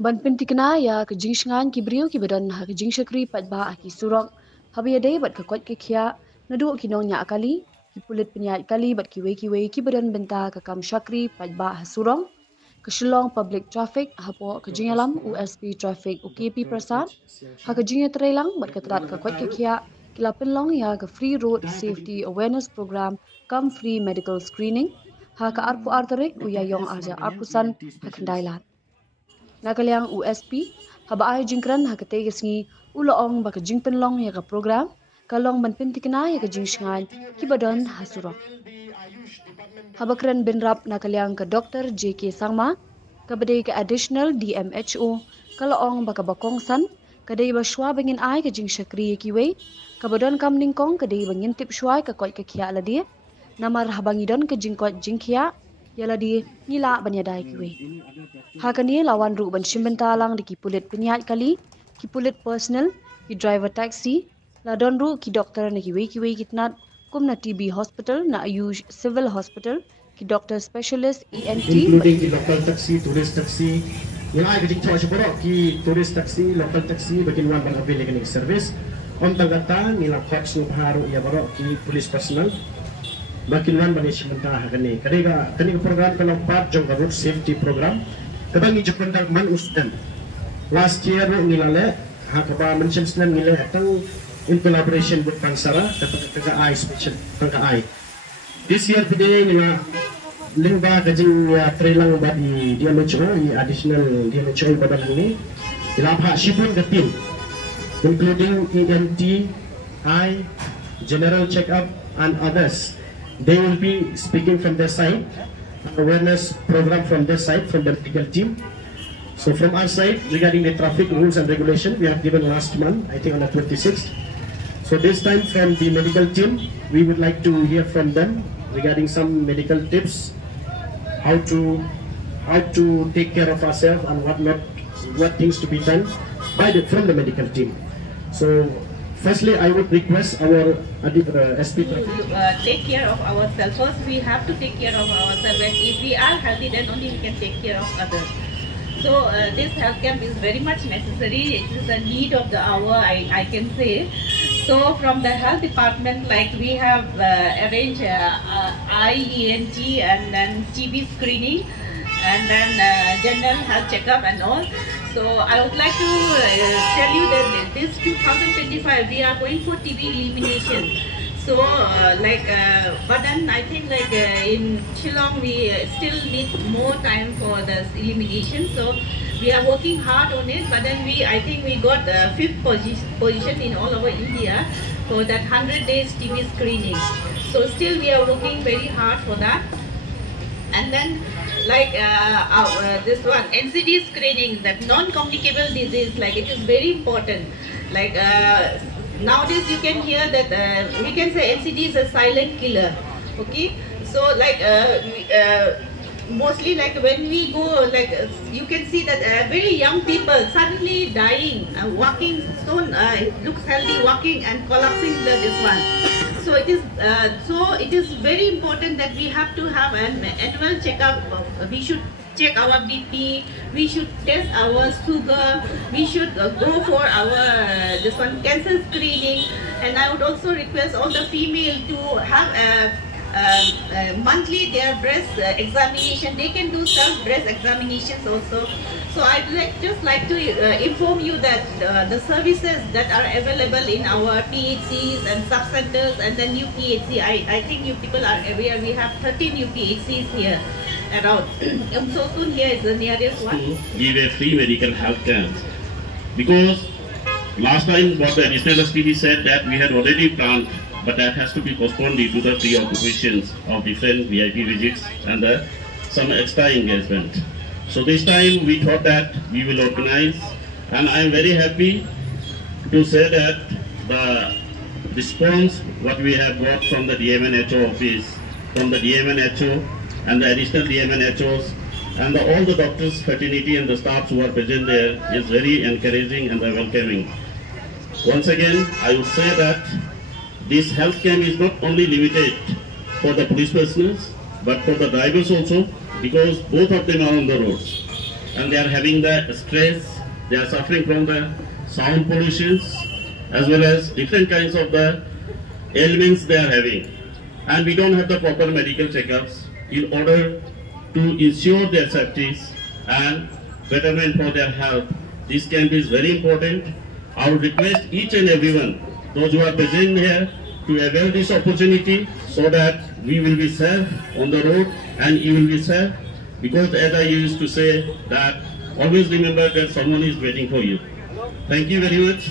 Banpin tikna ya ke jingsngan ki brio ki badan ha ke jingshakri patba ki surok habi ade bat ka kwat ke khia nadu ki nong nya akali ki pulit penyat kali bat ki wei ki badan benta ka kam shakri patba ha surong ke Shillong public traffic hapo ke jingalam USP traffic UKP Prasad ha ke jinga trelang bat ka trat ka kwat ke khia kila penlong ya ke free road safety awareness program kam free medical screening ha ka arpu artarik uyayong arja arpusan ha kendailat Nakaliang USP haba ay jingkran ha kate gasngi ulaong baka jingpenlong ya ka program kalong banpin tikna ya ka jingsngan kibadon hasurok habakran benrap nakaliang ka Dr. JK Sangma kabadai ka additional DMHO kalaong baka bakongsan kadai ba shwa bangin ay ka jingshakri kiwe kabadon kam ningkong kadai bangin tip shwa ka kot ka khia ladi namar habangidon ka jingkot jingkhia yala di nila banyadai kiwe hakani lawan ru ban shimbenta lang di kipulit penyat kali kipulit personal ki driver taxi la don ru ki doctor na kiwe kitnat kumna TB hospital na Ayush civil hospital ki doctor specialist ENT including ki local taxi tourist taxi yang ay gajing choice boro ki tourist taxi local taxi bakin wan bang available ni service on tagata nila coach no haru ya boro ki police personnel bakin wan bani shimbenta hakani kaniga program kalau part jong road safety program kabangi jokondang man usdan last year nilale hakaba mention snan nilale atau in collaboration with Pansara kata I special kata I this year today nila lingba kajing trailang badi dia mencoba additional dia mencoba badan ini ilapha shibun gatin including ENT I general checkup and others. They will be speaking from their side, awareness program from their side, from the medical team. So from our side, regarding the traffic rules and regulation, we have given last month, I think on the 26th. So this time from the medical team, we would like to hear from them regarding some medical tips, how to take care of ourselves and what things to be done from the medical team. So firstly, I would request our SP to take care of ourselves. First, we have to take care of ourselves. And if we are healthy, then only we can take care of others. So this health camp is very much necessary. It is a need of the hour, I can say. So from the health department, like we have arranged IENT and then TB screening and then general health checkup and all. So I would like to tell you that this 2025 we are going for TB elimination. So but then I think in Shillong we still need more time for the elimination. So we are working hard on it. But then I think we got the 5th position in all over India for that 100 days TB screening. So still we are working very hard for that. And then this one NCD screening, that non-communicable disease, it is very important. Nowadays you can hear that we can say NCD is a silent killer. Okay, so mostly when we go, you can see that very young people suddenly dying, walking, looks healthy, walking and collapsing this one. So it is very important that we have to have an annual checkup. We should check our BP, we should test our sugar, we should go for our cancer screening. And I would also request all the female to have monthly their breast examination. They can do self-breast examinations also. So I'd just like to inform you that the services that are available in our PHCs and sub-centers and the new PHC, I think you people are aware, we have 13 new PHCs here around. So soon here is the nearest one. Give a free medical health camp. Because last time what the additional SPD said that we had already planned, but that has to be postponed due to the preoccupations of different VIP visits and some extra engagement. So this time we thought that we will organize, and I am very happy to say that the response what we have got from the DMNHO office, from the DMNHO and the additional DMNHOs and all the doctors, fraternity and the staffs who are present there is very encouraging and welcoming. Once again, I would say that this health camp is not only limited for the police personnel, but for the drivers also, because both of them are on the roads and they are having the stress, they are suffering from the sound pollutions as well as different kinds of the ailments they are having, and we don't have the proper medical checkups in order to ensure their safety and betterment for their health. This camp is very important. I would request each and everyone, those who are present here, to avail this opportunity so that we will be safe on the road and you will be safe, because as I used to say that always remember that someone is waiting for you. Thank you very much.